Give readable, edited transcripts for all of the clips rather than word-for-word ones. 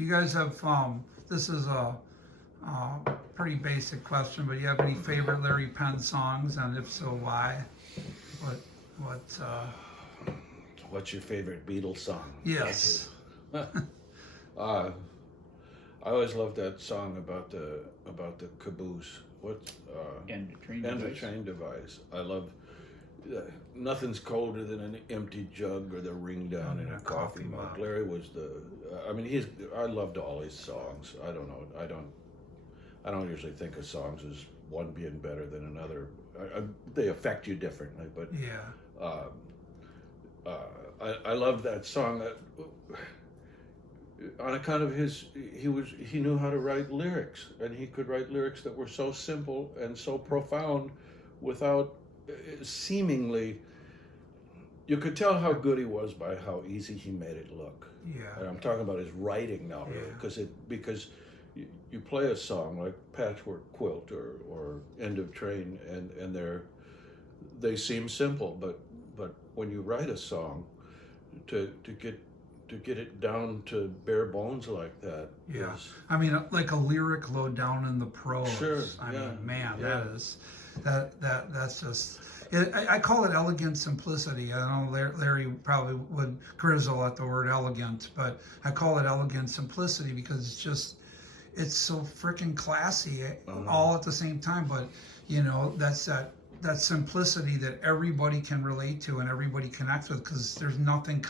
You guys have, this is a pretty basic question, but you have any favorite Larry Penn songs, and if so, why? What, What's your favorite Beatles song? yes. I always loved that song about the caboose. And the train End of device. train device. I love. Nothing's colder than an empty jug or the ring down in a coffee mug. Larry was the. I mean, I loved all his songs. I don't know. I don't usually think of songs as one being better than another. They affect you differently, but Yeah. I love that song. On account of he knew how to write lyrics, and he could write lyrics that were so simple and so profound, without seemingly. You could tell how good he was by how easy he made it look. Yeah. And I'm talking about his writing now, really, because you play a song like Patchwork Quilt or End of Train, and they seem simple, but when you write a song, to get it down to bare bones like that. Yeah. I mean, like a lyric low down in the prose. Sure. I yeah. mean, man, Yeah. that's just. I call it elegant simplicity. I know Larry probably would grizzle at the word elegant, but I call it elegant simplicity because it's so freaking classy, all at the same time. But that's that simplicity that everybody can relate to and everybody connects with, because there's nothing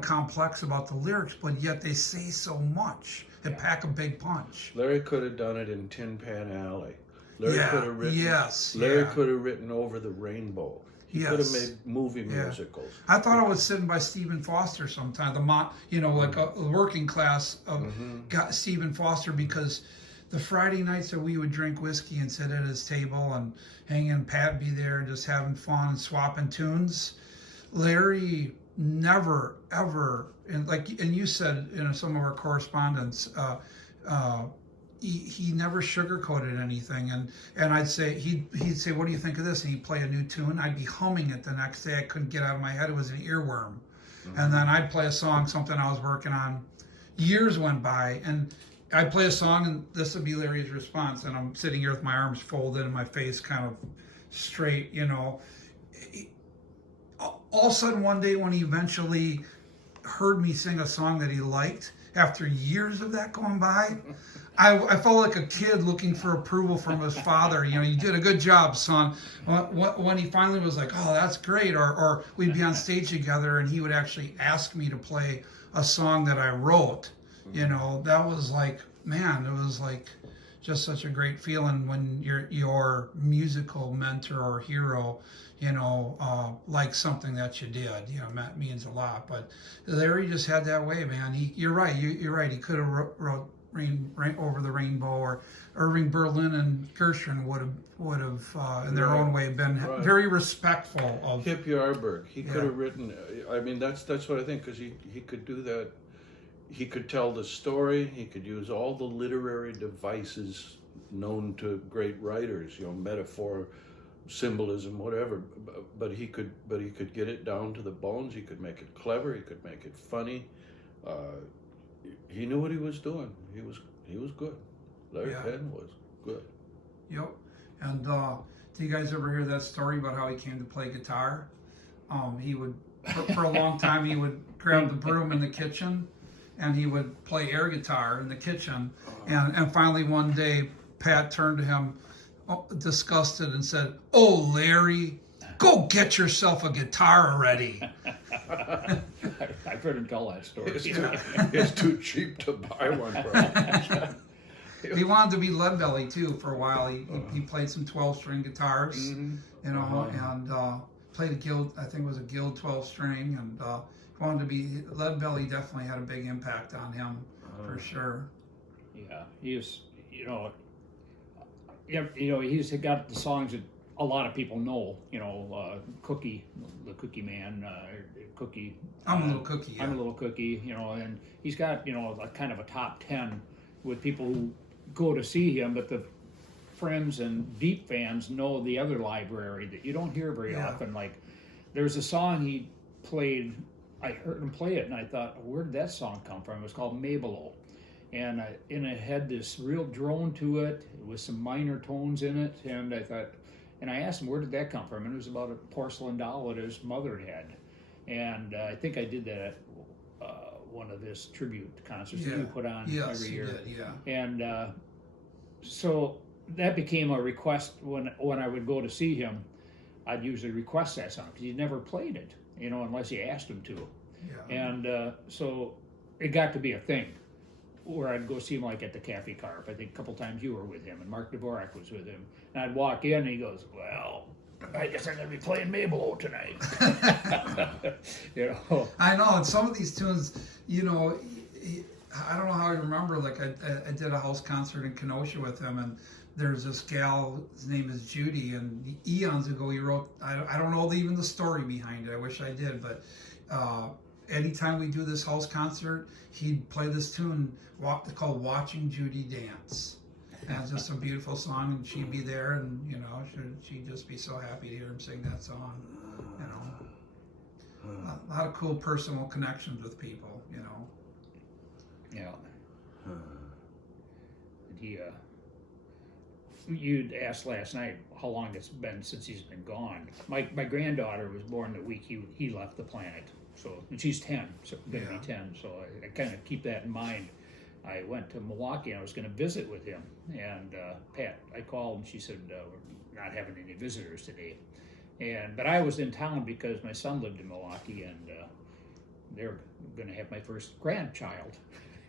complex about the lyrics, but yet they say so much. They pack a big punch. Larry could have done it in Tin Pan Alley. Larry could have written. Yes. Larry could have written Over the Rainbow. He could have Yes. made movie musicals. I thought I was sitting by Stephen Foster sometime, like a working class of Stephen Foster, because the Friday nights that we would drink whiskey and sit at his table and hang and Pat be there just having fun and swapping tunes. Larry never ever, and you said in some of our correspondence, he never sugarcoated anything, and I'd say he'd say, what do you think of this, and he'd play a new tune. I'd be humming it the next day. I couldn't get out of my head. It was an earworm. And then I'd play a song, something I was working on. Years went by, and I'd play a song, and this would be Larry's response, and I'm sitting here with my arms folded and my face kind of straight. All of a sudden one day when he eventually heard me sing a song that he liked, after years of that going by, I felt like a kid looking for approval from his father. You did a good job, son. When he finally was like, oh, that's great, or we'd be on stage together and he would actually ask me to play a song that I wrote. That was like, man, it was like just such a great feeling when your musical mentor or hero, like something that you did. That means a lot. But Larry just had that way, man. You're right. You're right. He could have wrote Rain Over the Rainbow, or Irving Berlin and Gershwin would have in their own way been very respectful of Kip Yarberg. He could have written. I mean, that's what I think, because he could do that. He could tell the story. He could use all the literary devices known to great writers. Metaphor, symbolism, whatever. But he could get it down to the bones. He could make it clever. He could make it funny. He knew what he was doing. He was good. Larry Penn was good. Yep. And do you guys ever hear that story about how he came to play guitar? He would, for a long time, he would grab the broom in the kitchen and he would play air guitar in the kitchen. And finally one day, Pat turned to him disgusted and said, "Oh, Larry, go get yourself a guitar already." I've heard him tell that story. It's too cheap to buy one, probably. He wanted to be Leadbelly too for a while. He played some 12-string guitars, and played a Guild. I think it was a Guild 12-string, and wanted to be Leadbelly. Definitely had a big impact on him for sure. Yeah, he's he's got the songs that a lot of people know. Cookie, the Cookie Man, Cookie. I'm a little cookie. Yeah. I'm a little cookie. And he's got a kind of a top 10 with people who go to see him, but the friends and deep fans know the other library that you don't hear very often. Like, there's a song he played. I heard him play it, and I thought, where did that song come from? It was called Mabelo. and it had this real drone to it with some minor tones in it, and I thought, and I asked him where did that come from, and it was about a porcelain doll that his mother had, and I think I did that at one of his tribute concerts that you put on every year. Did, yeah. And so that became a request when I would go to see him. I'd usually request that song because he never played it, you know, unless you asked him to. Yeah. And so it got to be a thing where I'd go see him like at the Cafe Carp. I think a couple times you were with him, and Mark Dvorak was with him. And I'd walk in, and he goes, "Well, I guess I'm going to be playing Mabel tonight." You know. I know, and some of these tunes, you know, I don't know how I remember. Like I did a house concert in Kenosha with him, and there's this gal. His name is Judy, and eons ago he wrote. I don't know even the story behind it. I wish I did, but anytime we do this house concert, he'd play this tune called "Watching Judy Dance." And it's just a beautiful song, and she'd be there, and you know, she'd just be so happy to hear him sing that song. You know, a lot of cool personal connections with people. You know. Yeah. He, you'd asked last night how long it's been since he's been gone. My granddaughter was born the week he left the planet. So, and she's 10, so going to be 10. So I kind of keep that in mind. I went to Milwaukee and I was going to visit with him. And Pat, I called and she said, we're not having any visitors today. But I was in town because my son lived in Milwaukee, and they're going to have my first grandchild.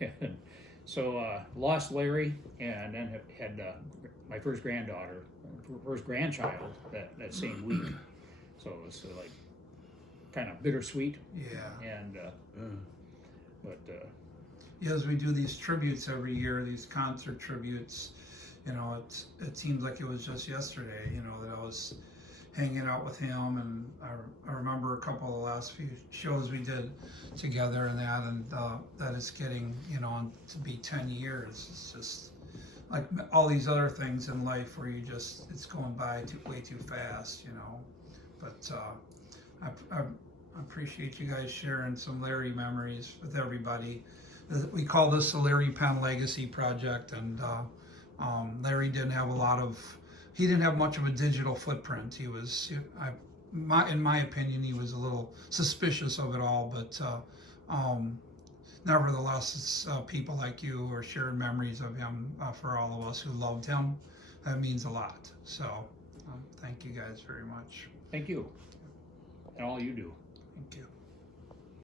And so lost Larry, and then had my first granddaughter, first grandchild that same week. So it was like kind of bittersweet. Yeah. And but as we do these tributes every year, these concert tributes, you know, it seems like it was just yesterday, you know, that I was hanging out with him, and I remember a couple of the last few shows we did together and that it's getting, you know, on to be 10 years. It's just like all these other things in life where it's going by way too fast, you know. But I appreciate you guys sharing some Larry memories with everybody. We call this the Larry Penn Legacy Project, and Larry didn't have he didn't have much of a digital footprint. He was, in my opinion, he was a little suspicious of it all, but nevertheless, it's people like you who are sharing memories of him for all of us who loved him. That means a lot. So thank you guys very much. thank you, and all you do. Thank you.